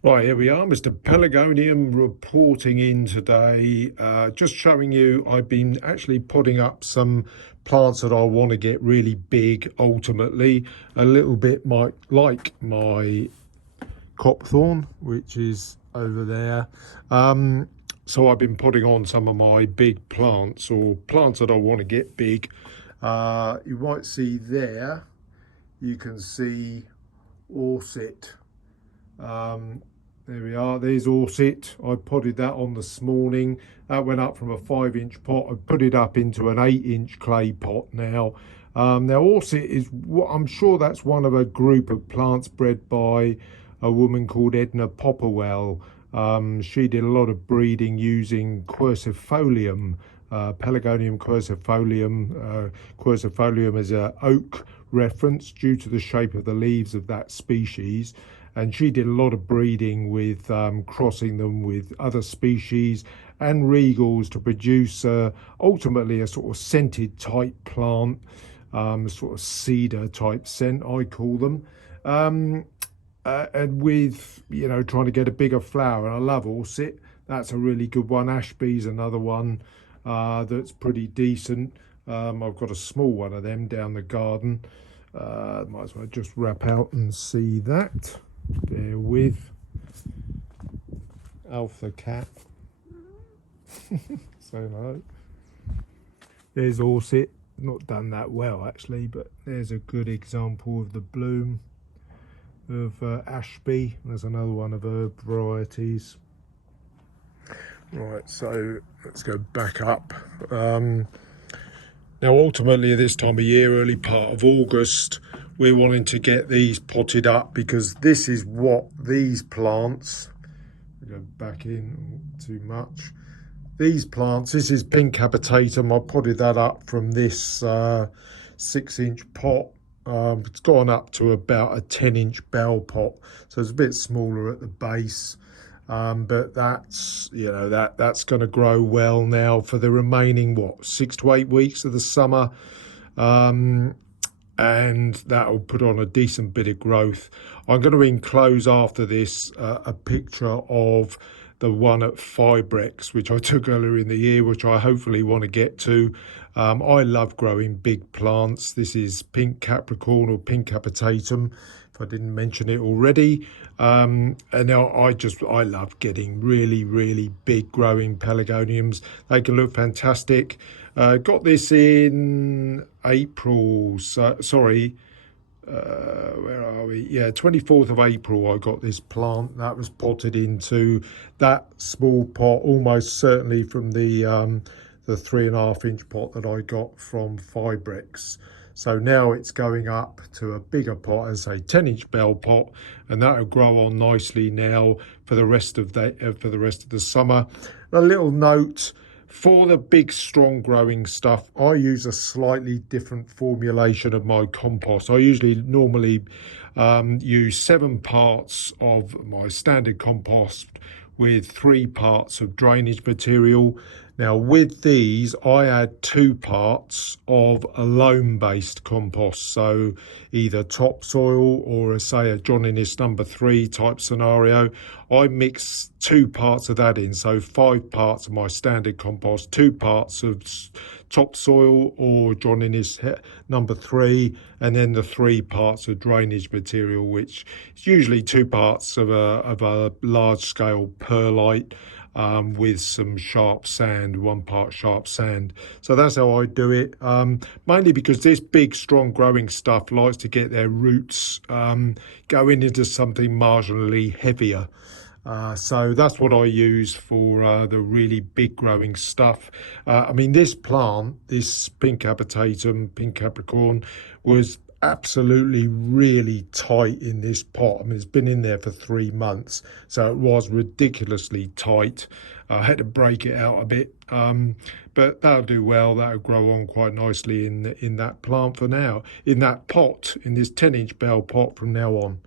Right, here we are, Mr. Pelargonium reporting in today. Just showing you, I've been actually putting up some plants that I want to get really big ultimately. A little bit like my copthorn, which is over there. So I've been putting on some of my big plants or plants that I want to get big. You might see there, you can see Orset. There we are, there's Orset. I potted that on this morning. That went up from a 5-inch pot. I put it up into an 8-inch clay pot now. Now Orset is, I'm sure that's one of a group of plants bred by a woman called Edna Popperwell. She did a lot of breeding using quercifolium, Pelargonium quercifolium. Quercifolium is an oak reference due to the shape of the leaves of that species. And she did a lot of breeding with crossing them with other species and regals to produce ultimately a sort of scented type plant, sort of cedar type scent, I call them. And with, trying to get a bigger flower. And I love Orset. That's a really good one. Ashby's another one that's pretty decent. I've got a small one of them down the garden. Might as well just wrap out and see that. Bear with Alf the cat. So no. There's Orset. Not done that well actually, but there's a good example of the bloom of Ashby. There's another one of herb varieties. Right, so let's go back up. Now ultimately this time of year, early part of August, we're wanting to get these potted up because this is what these plants, go back in too much. These plants, this is pink habitatum. I potted that up from this 6-inch pot. It's gone up to about a 10-inch bell pot, so it's a bit smaller at the base. But that's, that's going to grow well now for the remaining 6 to 8 weeks of the summer. And that'll put on a decent bit of growth. I'm going to enclose after this a picture of the one at Fibrex, which I took earlier in the year, which I hopefully want to get to. I love growing big plants. This is pink Capricorn or pink capitatum, if I didn't mention it already. And now I love getting really, really big growing pelargoniums. They can look fantastic. Got this in April, where are we? Yeah, 24th of April I got this plant. That was potted into that small pot, almost certainly from the 3.5-inch pot that I got from Fibrex. So now it's going up to a bigger pot, as a 10-inch bell pot, and that'll grow on nicely now for the rest of the summer. A little note. For the big, strong growing stuff, I use a slightly different formulation of my compost. I normally use 7 parts of my standard compost with 3 parts of drainage material. Now with these, I add 2 parts of a loam-based compost, so either topsoil or say a John Innes number 3 type scenario. I mix 2 parts of that in, so 5 parts of my standard compost, 2 parts of topsoil or John Innes number 3, and then the 3 parts of drainage material, which is usually 2 parts of a large scale perlite, with some sharp sand, 1 part sharp sand. So that's how I do it, mainly because this big, strong growing stuff likes to get their roots going into something marginally heavier. So that's what I use for the really big growing stuff. I mean, this plant, this pink habitatum, pink Capricorn, was absolutely really tight in this pot. I mean, it's been in there for 3 months, so it was ridiculously tight. I had to break it out a bit, but that'll do well. That'll grow on quite nicely in that plant for now, in that pot, in this 10-inch bell pot from now on.